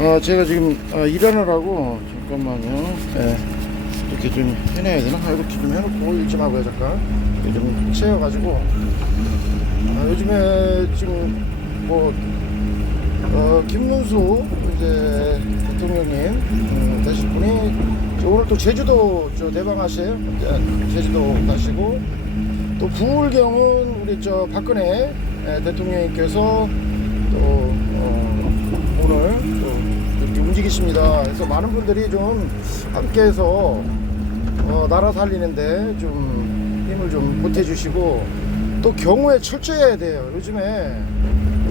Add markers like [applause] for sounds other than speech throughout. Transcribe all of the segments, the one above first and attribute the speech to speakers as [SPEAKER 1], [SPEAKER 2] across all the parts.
[SPEAKER 1] 어, 제가 지금 어, 일하느라고 잠깐만요. 예. 이렇게 좀 해놔야 되나? 아, 이렇게 좀 해놓고 일 좀 하고요 잠깐. 이렇게 좀 채워가지고 아, 요즘에 지금 뭐 어, 김문수 이제 대통령님 음, 되실 분이 오늘 또 제주도 저 대방하세요. 이제 제주도 가시고 또 부울경은 우리 저 박근혜 예, 대통령님께서 또 어, 오늘 또 움직이십니다. 그래서 많은 분들이 좀 함께해서 어, 나라 살리는데 좀 힘을 좀 보태주시고 또 경우에 철저해야 돼요. 요즘에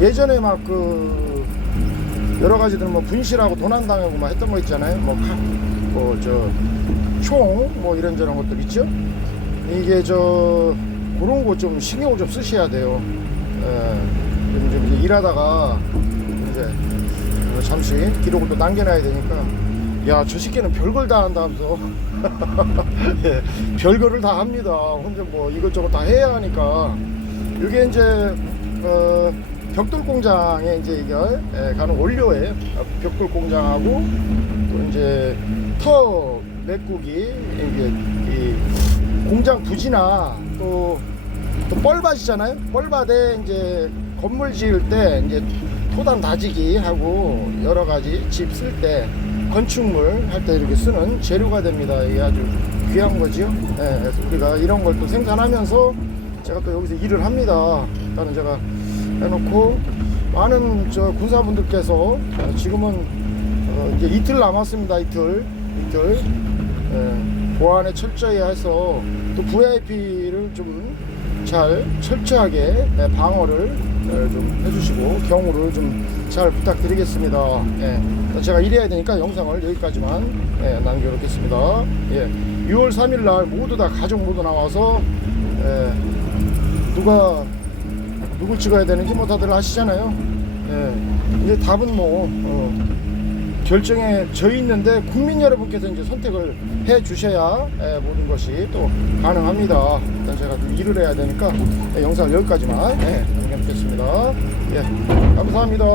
[SPEAKER 1] 예전에 막 그 여러 가지들 뭐 분실하고 도난당하고 막 했던 거 있잖아요. 뭐저총뭐 이런저런 것들 있죠. 이게 저 그런 거 좀 신경을 좀 쓰셔야 돼요. 예, 좀, 좀 일하다가 이제 어, 잠시 기록을 또 남겨놔야 되니까 야 저 새끼는 별걸 다 한다면서 [laughs] 예, 별거를 다 합니다. 혼자 뭐 이것저것 다 해야 하니까 이게 이제 어, 벽돌 공장에 이제 이게 예, 가는 원료에 벽돌 공장하고 또 이제 터 메꾸기 이게 이 공장 부지나 또 또 뻘밭이잖아요. 뻘밭에 이제 건물 지을 때 이제 토단 다지기 하고 여러 가지 집 쓸 때 건축물 할 때 이렇게 쓰는 재료가 됩니다. 이게 아주 귀한 거지요. 예, 그래서 우리가 이런 걸 또 생산하면서 제가 또 여기서 일을 합니다. 일단은 제가 해놓고 많은 저 군사분들께서 어, 지금은 어, 이제 이틀 남았습니다. 이틀 이틀 예, 보안에 철저히 해서 또 VIP를 좀 잘 철저하게 예, 방어를 예, 좀 해주시고 경호를 좀 잘 부탁드리겠습니다. 예, 제가 일해야 되니까 영상을 여기까지만 예, 남겨놓겠습니다. 예, 6월 3일 날 모두 다 가족 모두 나와서 예, 누가 누굴 찍어야 되는지 뭐 다들 아시잖아요. 예, 이제 답은 뭐 어, 결정에 져 있는데 국민 여러분께서 이제 선택을 해 주셔야 예, 모든 것이 또 가능합니다. 일단 제가 좀 일을 해야 되니까 예, 영상 여기까지만 예, 남겨놓겠습니다. 예, 감사합니다.